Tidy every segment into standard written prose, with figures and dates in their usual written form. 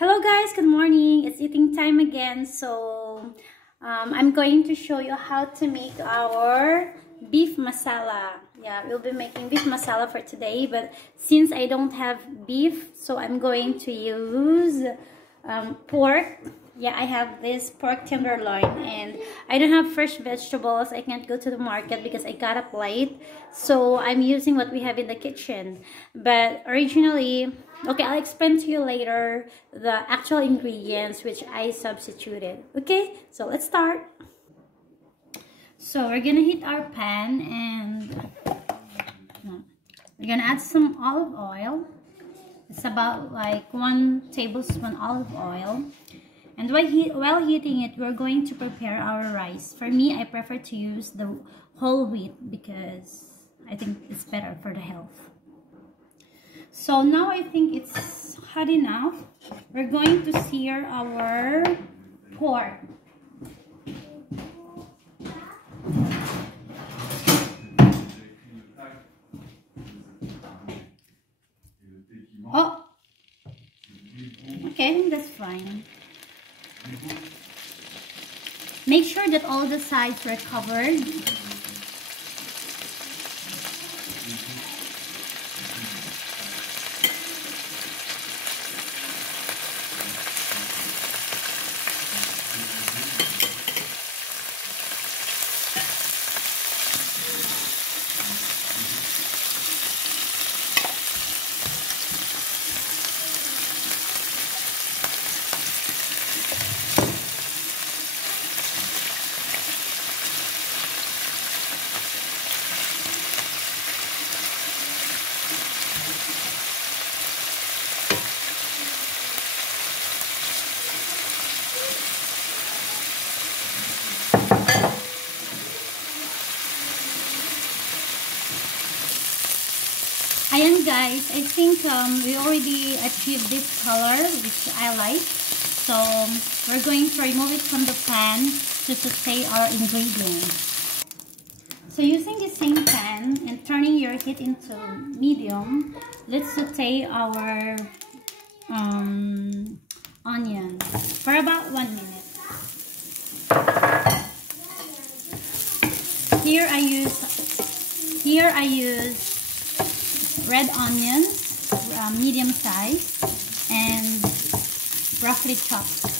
Hello guys, good morning. It's eating time again. So I'm going to show you how to make our beef masala. Yeah, we'll be making beef masala for today, but since I don't have beef, so I'm going to use pork. Yeah, I have this pork tenderloin and I don't have fresh vegetables. I can't go to the market because I got up late. So I'm using what we have in the kitchen. But originally, okay, I'll explain to you later the actual ingredients which I substituted. Okay, so let's start. So we're gonna heat our pan and we're gonna add some olive oil. It's about like 1 tablespoon olive oil. And while heating it, we're going to prepare our rice. For me, I prefer to use the whole wheat because I think it's better for the health. So now I think it's hot enough. We're going to sear our pork. Oh, okay, that's fine. Make sure that all the sides are covered. Ayan guys, I think we already achieved this color which I like. So we're going to remove it from the pan to saute our ingredients. So using the same pan and turning your heat into medium, let's saute our onion for about 1 minute. Here I use red onions, medium size, and roughly chopped.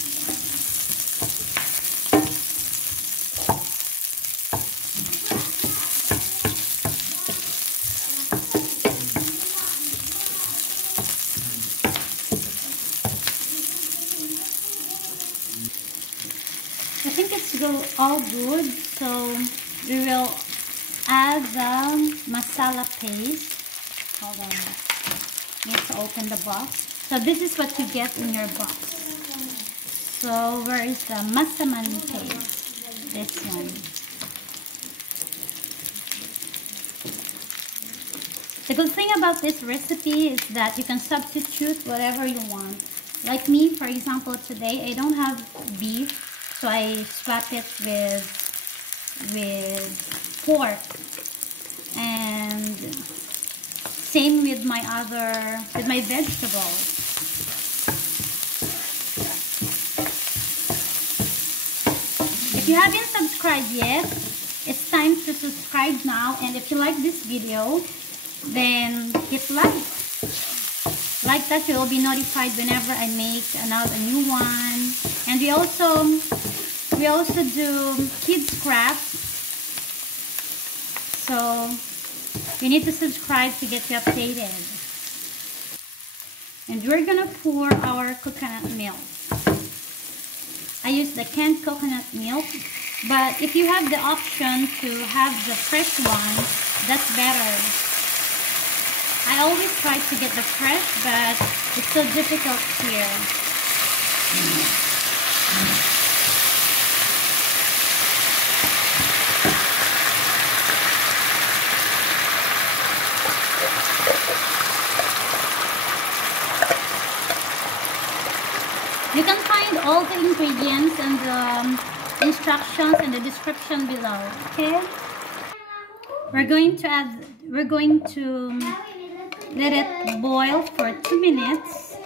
I think it's all good, so we will add the masala paste. Hold on, need to open the box. So this is what you get in your box. So where is the Massaman paste? This one. The good thing about this recipe is that you can substitute whatever you want. Like me, for example, today I don't have beef, so I swap it with pork. And same with my vegetables. If you haven't subscribed yet, it's time to subscribe now. And if you like this video, then hit like. Like that, you will be notified whenever I make a new one. And we also do kids crafts. So you need to subscribe to get you updated. And we're gonna pour our coconut milk. I use the canned coconut milk, but if you have the option to have the fresh one, that's better. I always try to get the fresh, but it's so difficult here. You can find all the ingredients and the instructions in the description below, okay? We're going to let it boil for 2 minutes.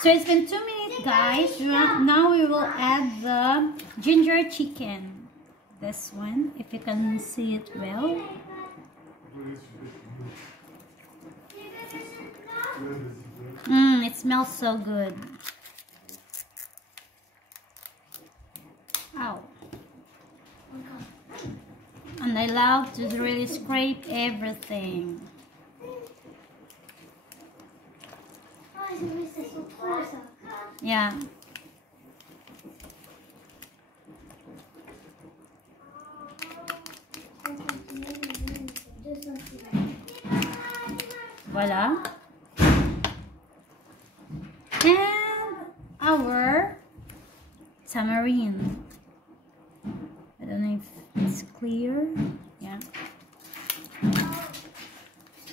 So it's been 2 minutes, guys. Now we will add the ginger chicken. This one, if you can see it well. It smells so good. Ow. And I love to really scrape everything. Yeah. Voila. And our tamarind. I don't know if it's clear. Yeah.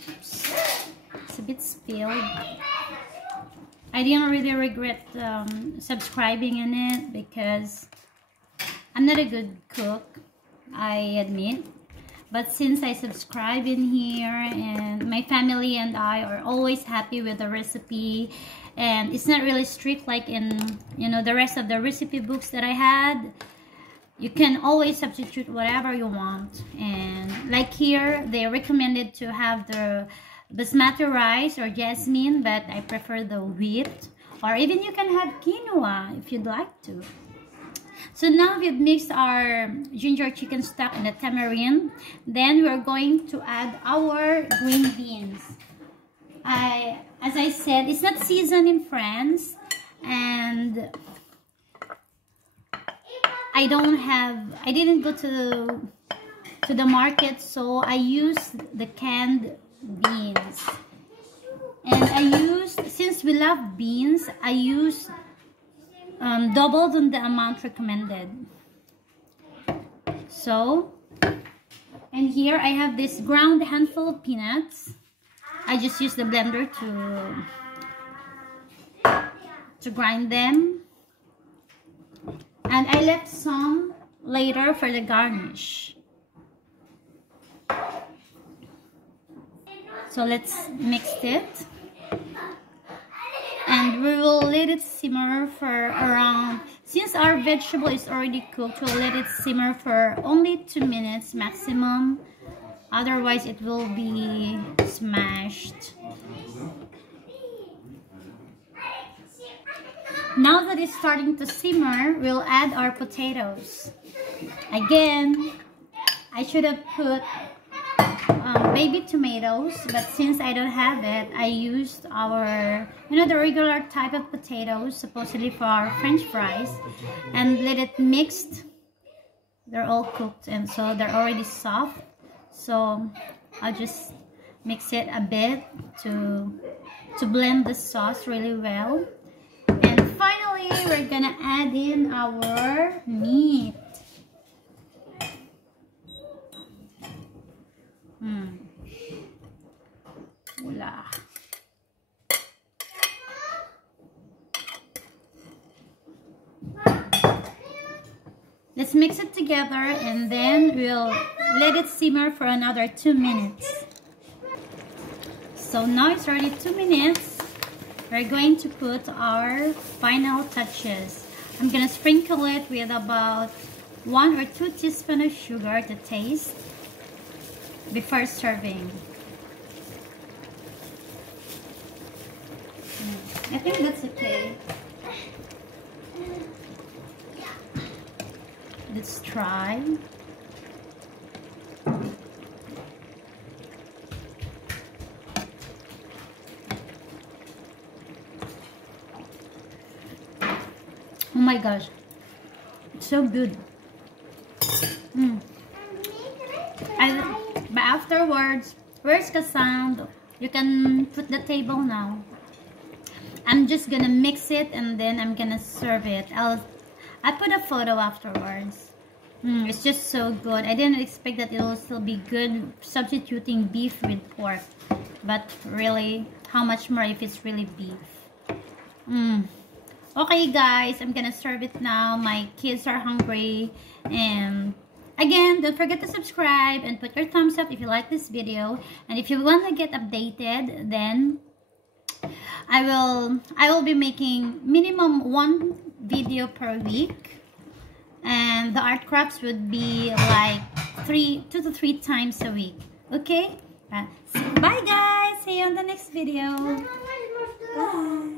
It's a bit spilled. I didn't really regret subscribing in it because I'm not a good cook, I admit. But since I subscribe in here and my family and I are always happy with the recipe, and it's not really strict like in, you know, the rest of the recipe books that I had. You can always substitute whatever you want. And like here, they recommended to have the basmati rice or jasmine, but I prefer the wheat. Or even you can have quinoa if you'd like to. So now we've mixed our ginger chicken stock and the tamarind. Then we're going to add our green beans. As I said, it's not seasoned in France, and I didn't go to the market, so I used the canned beans. And since we love beans, I used doubled on the amount recommended. So, and here I have this ground handful of peanuts. I just use the blender to grind them. And I left some later for the garnish. So let's mix it. And we will let it simmer for around, since our vegetable is already cooked, we'll let it simmer for only 2 minutes maximum. Otherwise, it will be smashed. Now that it's starting to simmer, we'll add our potatoes. Again, I should have put baby tomatoes, but since I don't have it, I used our, the regular type of potatoes, supposedly for our French fries, and let it mixed. They're all cooked, and so they're already soft. So I'll just mix it a bit to blend the sauce really well. And finally, we're gonna add in our meat. Voila. Let's mix it together and then we'll let it simmer for another 2 minutes. So now it's already 2 minutes. We're going to put our final touches. I'm gonna sprinkle it with about 1 or 2 teaspoons of sugar to taste before serving. I think that's okay. Let's try. Oh my gosh, it's so good. But afterwards, where's the sound? You can put the table now. I'm just gonna mix it and then I'm gonna serve it. I'll put a photo afterwards. It's just so good. I didn't expect that it will still be good substituting beef with pork. But really, how much more if it's really beef? Okay guys, I'm gonna serve it now. My kids are hungry. And again, don't forget to subscribe and put your thumbs up if you like this video. And if you want to get updated, then I will be making minimum 1 video per week, and the art crafts would be like 2 to 3 times a week. Okay? Bye guys. See you on the next video. Bye.